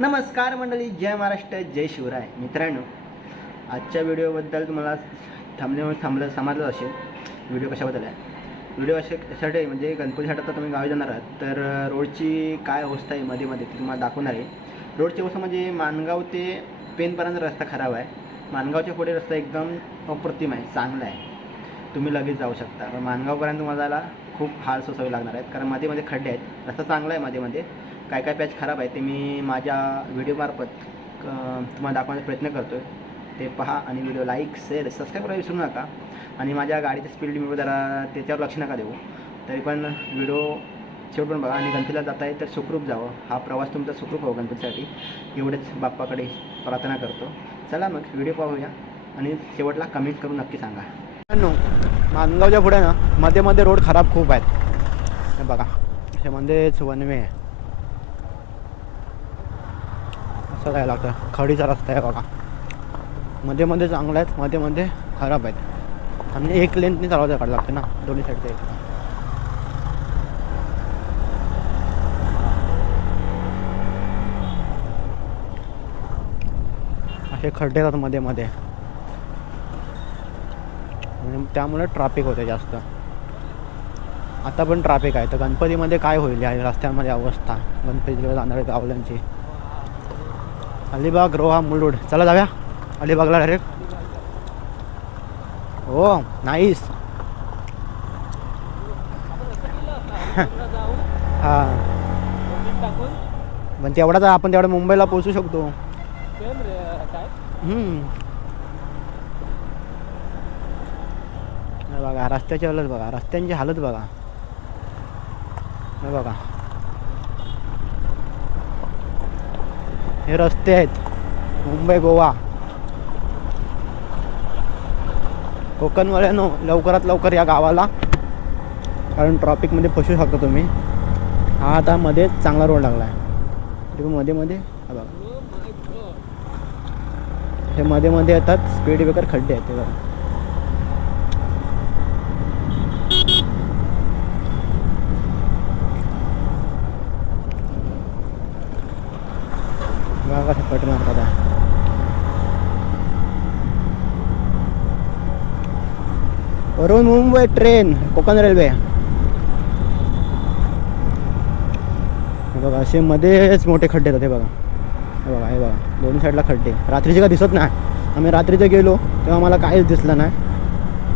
नमस्कार मंडळी जय महाराष्ट्र जय शिवराय. मित्रांनो आजच्या व्हिडिओबद्दल तुम्हाला थांबले थांबलं समजलं असेल व्हिडिओ कशाबद्दल आहे? व्हिडिओ असे कशासाठी? आहे, म्हणजे गणपतीसाठी आता तुम्ही गावी जाणार आहात तर रोडची काय अवस्था आहे मध्ये मध्ये ती तुम्हाला दाखवणार आहे. रोडची अवस्था म्हणजे माणगाव ते पेनपर्यंत रस्ता खराब आहे. माणगावच्या पुढे रस्ता एकदम अप्रतिम आहे चांगला आहे. तुम्ही लगेच जाऊ शकता. पण माणगावपर्यंत तुम्हाला जायला खूप हाल सोसावे लागणार आहेत कारण मध्ये मध्ये खड्डे आहेत. रस्ता चांगला आहे मध्ये मध्ये काय काय पॅच खराब आहे ते मी माझ्या व्हिडिओमार्फत तुम्हाला दाखवण्याचा प्रयत्न करतो आहे ते पहा आणि व्हिडिओ लाईक शेअर सबस्क्राईब करायला विसरू नका. आणि माझ्या गाडीच्या स्पीड लिमिट जरा त्याच्यावर लक्ष नका देऊ. तरी पण व्हिडिओ पण बघा आणि गणपतीला जात आहे तर सुखरूप जावं. हा प्रवास तुमचा सुखरूप हो गणपतीसाठी. एवढेच बाप्पाकडे प्रार्थना करतो. चला मग व्हिडिओ पाहूया आणि शेवटला कमेंट करून नक्की सांगा. नो मानगावच्या पुढे ना मध्ये मध्ये रोड खराब खूप आहेत. हे बघा त्यामध्येच वनवे आहे. असं काय लागतं? खडीचा रस्ता आहे बघा. मध्ये मध्ये चांगला आहेत मध्ये मध्ये खराब आहेत. आणि एक लेनने चालवायचं काढ लागते ना दोन्ही साईडचे असे खड्डे येतात मध्ये मध्ये. आणि त्यामुळे ट्रॅफिक होते जास्त. आता पण ट्रॅफिक आहे तर गणपतीमध्ये काय होईल या रस्त्यांमध्ये अवस्था? गणपतीकडे जाणाऱ्या गावल्यांची. अलिबाग रोहा मुलुड चला जाऊया. अलिबागला डायरेक्ट हो नाईस हां. पण तेवढाच आपण तेवढं मुंबईला पोहोचू शकतो. हम्म. हे बघा रस्त्याची हालत बघा रस्त्यांची हालत बघा. हे बघा. हे रस्ते आहेत. मुंबई गोवा. कोकणवाल्यानो लवकरात लवकर या गावाला कारण ट्रॉफिकमध्ये फसू शकता तुम्ही. हा आता मध्ये चांगला रोड लागला आहे तुम्ही मध्ये मध्ये. बघा. हे मध्ये मध्ये येतात. स्पीड ब्रेकर खड्डे आहेत ते बघा. बघा कसं कट मारतात वरून मुंबई ट्रेन कोकण रेल्वे. हे बघा असे मध्येच मोठे खड्डे येतात हे बघा. हे बघा हे बघा दोन्ही साईडला खड्डे. रात्रीचे का दिसत नाही. आम्ही रात्रीचे गेलो तेव्हा मला काहीच दिसलं नाही.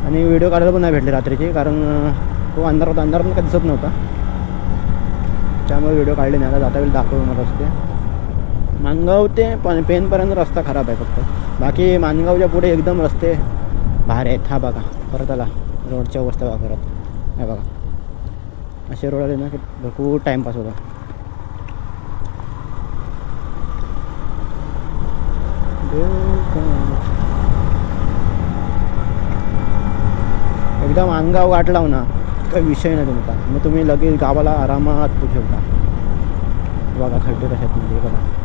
आणि व्हिडिओ काढायला पण नाही भेटले रात्रीचे कारण तो अंधार होता अंधार पण काही दिसत नव्हता. त्यामुळे व्हिडिओ काढले नाही. आता जाता वेळी दाखवलं मला असते मानगाव ते पण पेनपर्यंत रस्ता खराब आहे फक्त. बाकी मानगावच्या पुढे एकदम रस्ते भारी आहेत. हा बघा परत आला. रोडची अवस्था बघा परत. हे बघा. असे रोड आले ना की भरपूर टाईमपास होता. एकदम अंगाव गाठ लाव ना काही विषय नाही तुमचा. मग तुम्ही लगेच गावाला आरामात पोचू शकता. बघा खड्डे कशात म्हणजे बघा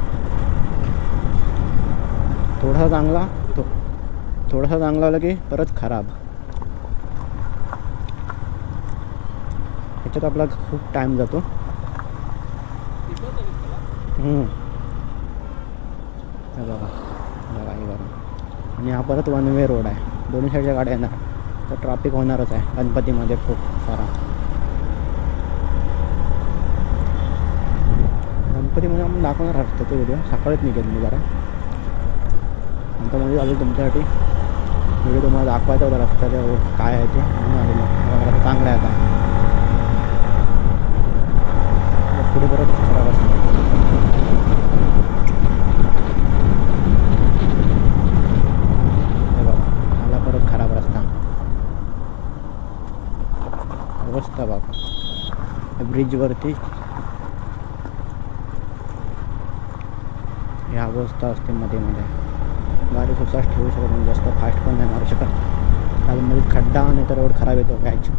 थोडासा चांगला थो थोडासा चांगला आला की परत खराब. ह्याच्यात आपला खूप टाईम जातो. बघा बघा हे बघा. आणि हा परत वन वे रोड आहे. दोन्ही साईडच्या गाड्या येणार. तर ट्रॅफिक होणारच आहे. गणपतीमध्ये खूप सारा. गणपतीमध्ये आपण दाखवणार असतो तो व्हिडिओ सकाळीच निघेल मी जरा. नंतर म्हणजे आलो तुमच्यासाठी. व्हिडिओ तुम्हाला दाखवायचा होता रस्त्याच्या काय आहे ते. म्हणून आलेलो. रस्ता चांगला आहे आता. पुढे परत खराब असतं हे बघा परत खराब रस्ता. अवस्था बघा. ब्रिजवरती ही अवस्था असते मध्ये मध्ये. गाडी सुसाच ठेवू शकत नाही जास्त फास्ट पण नाही मारू शकत. कारण मध्ये खड्डा नाही तर रोड खराब येतो कायच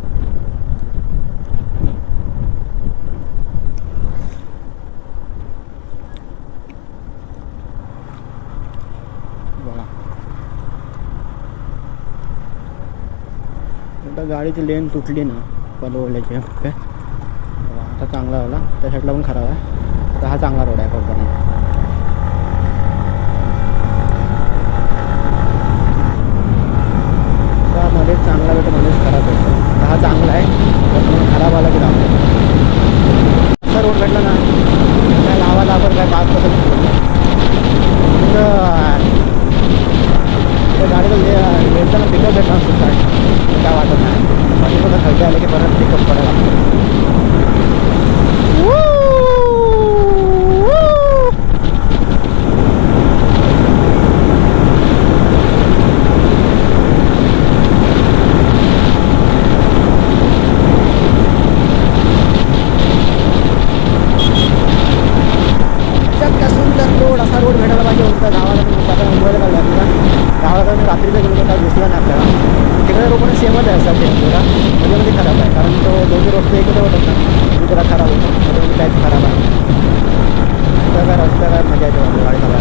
बघा. आता गाडीची लेन तुटली ना पलवल्याची ओके आता चांगला झाला त्या साईडला पण खराब आहे. आता हा चांगला रोड आहे कोकणात दहामध्ये चांगला भेटतो माणूस खराब भेटतो दहा चांगला आहे. पण खराब आला की दाखवतो. सर रोड भेटला ना? काय लावा लावर काय पाच तर गाडीला येताना पिकअप भेटणार सुद्धा काय? वाटत नाही. माझी पण खालती आलं की परत पिकअप करायला लागतो. खराब आहे कारण तो दोन्ही रस्ते त्याला खराब होतो मध्ये काहीच खराब आहे मज़ा गाडी चालवायला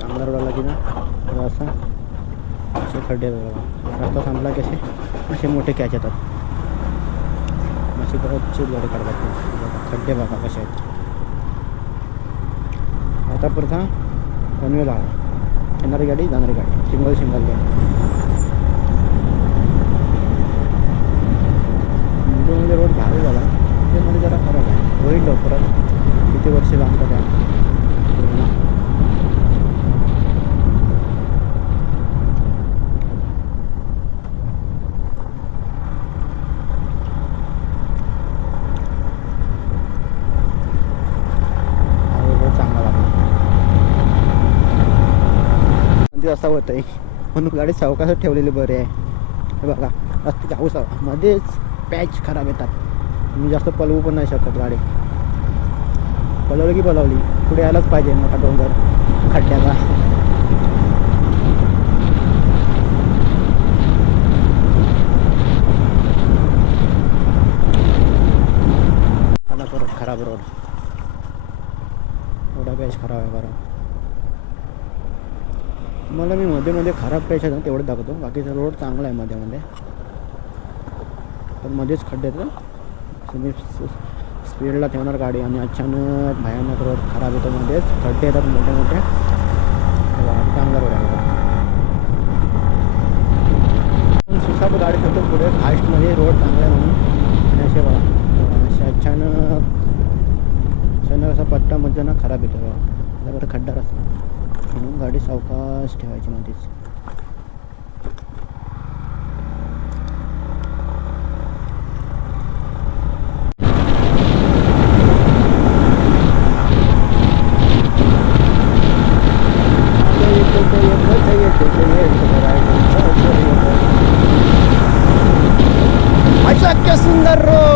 चांगला रोड आला की ना असा असे खड्डे रस्ता संपला गाडी काढतात खड्डे बघा आता परत हा पनवेल गाडी जाणारी गाडी। सिंगल सिंगल गाडी मुंबईमध्ये रोड भारी झाला. ते म्हणजे जरा खराब आहे. होईल लवकरात किती वर्ष लागतात त्या पूर्ण हा होत आहे म्हणून गाडी सावकाशात ठेवलेली बरी आहे. बघा रस्ते जाऊ सावा मध्येच पॅच खराब येतात. मी जास्त पलवू पण नाही शकत गाडी. पलवली की पलवली. पुढे यायलाच पाहिजे मोठा डोंगर खड्ड्याचा आला परत खराब रोड. एवढा पॅच खराब आहे बरं. मला मी मध्ये मध्ये खराब पॅच आहे ना तेवढं दाखवतो. बाकीचा रोड चांगला आहे मध्ये मध्ये. तर मध्येच खड्डे आहेत तुम्ही स्पीडला ठेवणार गाडी आणि अचानक भयानक रोड खराब येतो मध्येच. खड्डे येतात मोठे मोठे. चांगला रोड आहे सुसाप गाडी ठेवतो पुढे. फास्टमध्ये रोड चांगला आहे म्हणून. आणि असे बघा. असे अचानक अचानक असा पट्टा मध्ये ना खराब येतो बघा. खड्डा रस्ता. म्हणून गाडी सावकाश ठेवायची मध्येच. अशक्य सुंदर रोड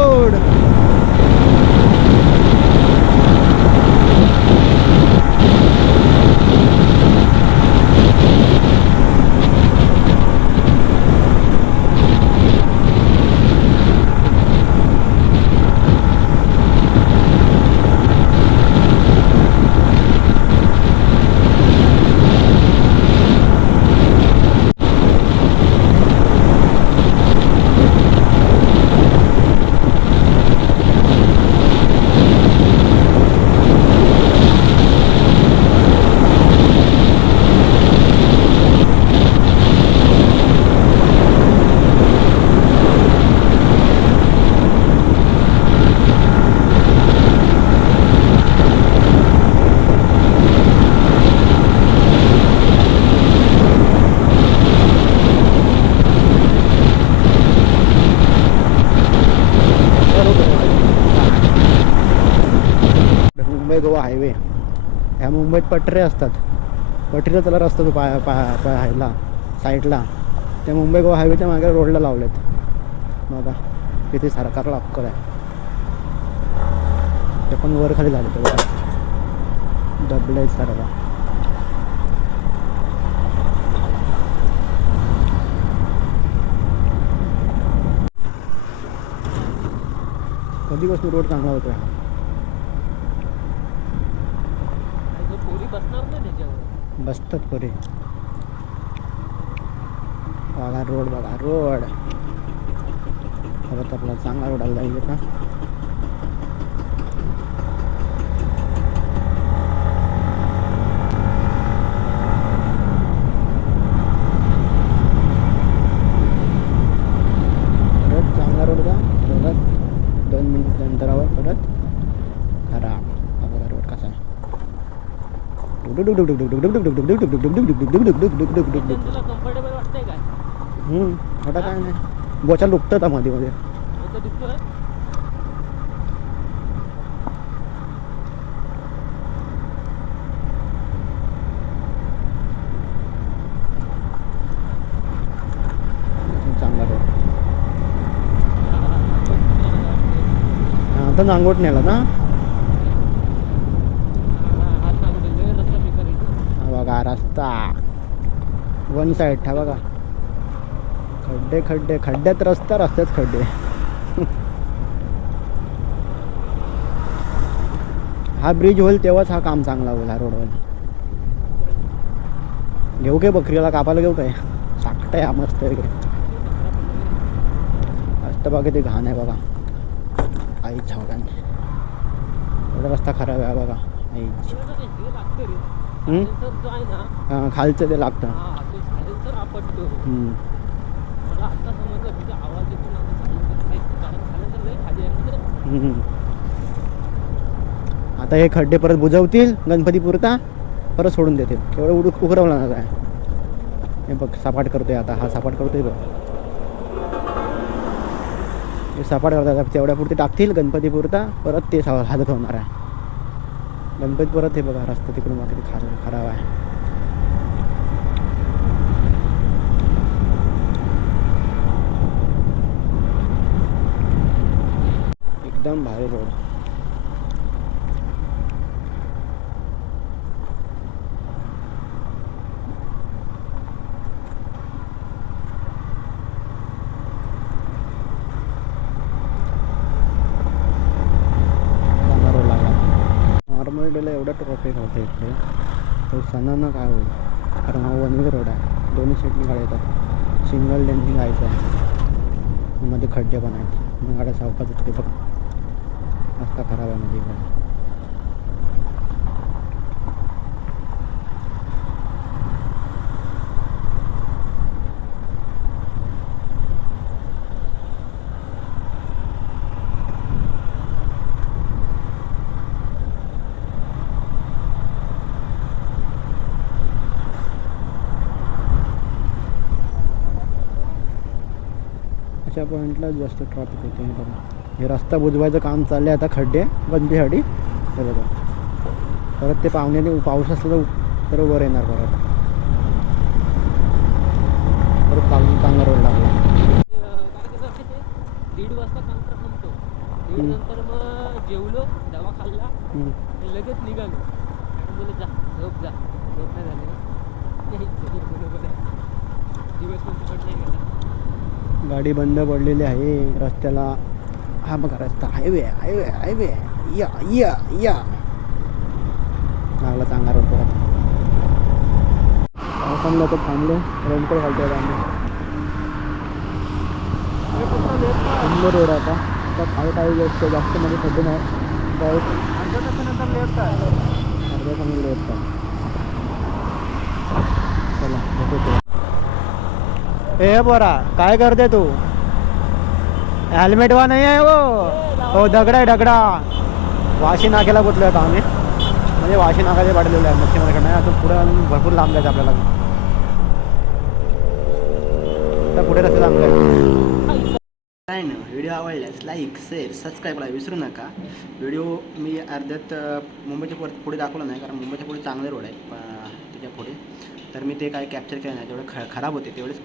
मुंबई गोवा हायवे. ह्या मुंबईत पटरे असतात. पटरीला त्याला रस्ता तो पाय पाय पाय ह्याला साईडला त्या मुंबई गोवा हायवेच्या मागे रोडला लावलेत. बघा किती सरकारला अक्कल आहे. ते पण वर खाली झाले ते बघा डबले सर्व. कधीपासून रोड चांगला होतोय हा पोरी बसणार ना त्याच्यावर बसतात पुरे बघा रोड. बघा रोड आपला चांगला रोड आला पाहिजे का परत चांगला रोड का परत दोन मिनिट अंतरावर परत खराब हा बघा रोड कसा आहे तुला कम्फर्टेबल वाटतंय काय आता काय नाही. बोचा लुकतात मध्ये मध्ये. होतं दुखतोय चांगला रोड आता नांगोट नेला ना हात नागुडे बघा रस्ता. वन साईड ठा बघा. खड्डे खड्डे. खड्ड्यात रस्ता रस्त्यात खड्डे. हा ब्रिज होईल तेव्हाच हा काम चांगला होईल हा रोडवर घेऊ काय बकरीला? कापायला घेऊ काय? साकट आहे हा मस्त आहे. मस्त बघा ते घाण आहे बघा. आई झावडांनी एवढा रस्ता खराब आहे बघा. आई. हे खालचं ते लागतं. आता हे खड्डे परत बुजवतील गणपती पुरता परत सोडून देतील. एवढं उडू उकरवलं ना काय? हे बघ सपाट करतोय आता. हा सपाट करतोय बघ. सपाट करतात तेवढ्या पुरती टाकतील गणपती पुरता परत ते हालत होणार आहे. गणपती परत हे बघा रस्ता तिकडून बघा किती खराब आहे. एकदम भारी रोड चांगला रोड लागला नॉर्मल ट्रॉफिक होतं इकडे. तर सणांना काय होईल कारण हा वनवे रोड आहे. दोन्ही साईडनी गाड्या येतात. सिंगल लेननी जायचं आहे. मध्ये खड्डे पण आहेत. मग गाड्या सावकाच येते बघ. रस्ता खराब आहे मध्ये. अशा पॉईंटला जास्त ट्रॉफिक होते हे बघा. हे रस्ता बुजवायचं काम चाललं आहे आता खड्डे गणपतीसाठी हे बघा. परत ते पाहुण्याने पाऊस असलं तर वर येणार परत. परत चांगला चांगला रोड लागला. दीड वाजता संपतो दीड. नंतर मग जेवलो दवा खाल्ला लगेच निघालो. जा झोप जा झोप नाही झाली ना नाही, बरोबर आहे दिवस पण फुकट नाही गेला गाडी बंद पडलेली आहे रस्त्याला. हा बघा रस्ता हायवे हायवे हायवे या या या. लागला चांगला रोड परत. पावसामुळे तर थांबले. रेनकोट घालतो आम्ही. सुंदर रोड आता. आता काही काही गोष्ट जास्त मध्ये सध्या नाही. डायरेक्ट अर्ध्या कमी लेफ्ट आहे. चला ए बोरा काय करते तू? हेल्मेट वा नाही आहे वो हो, हो दगडा आहे दगडा. वाशी नाक्याला कुठलं आता आम्ही. म्हणजे वाशी नाकाचे पाडलेलं आहे मच्छीमार्केट नाही आता पुढे अजून भरपूर लांब जायचं आपल्याला आता पुढे रस्ते लांब जायचं. काय ना व्हिडिओ आवडल्यास लाईक शेअर सबस्क्राईब करायला विसरू नका. व्हिडिओ मी अर्ध्यात मुंबईच्या पुढे पुढे दाखवला नाही कारण मुंबईच्या पुढे चांगले रोड आहेत. पण त्याच्या पुढे. तर मी ते काय कॅप्चर केलं नाही तेवढे ख खराब होते तेवढेच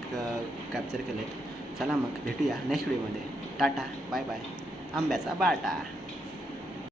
कॅप्चर केले चला मग भेटूया नेक्स्ट व्हिडिओमध्ये टाटा बाय बाय आंब्याचा बाटा.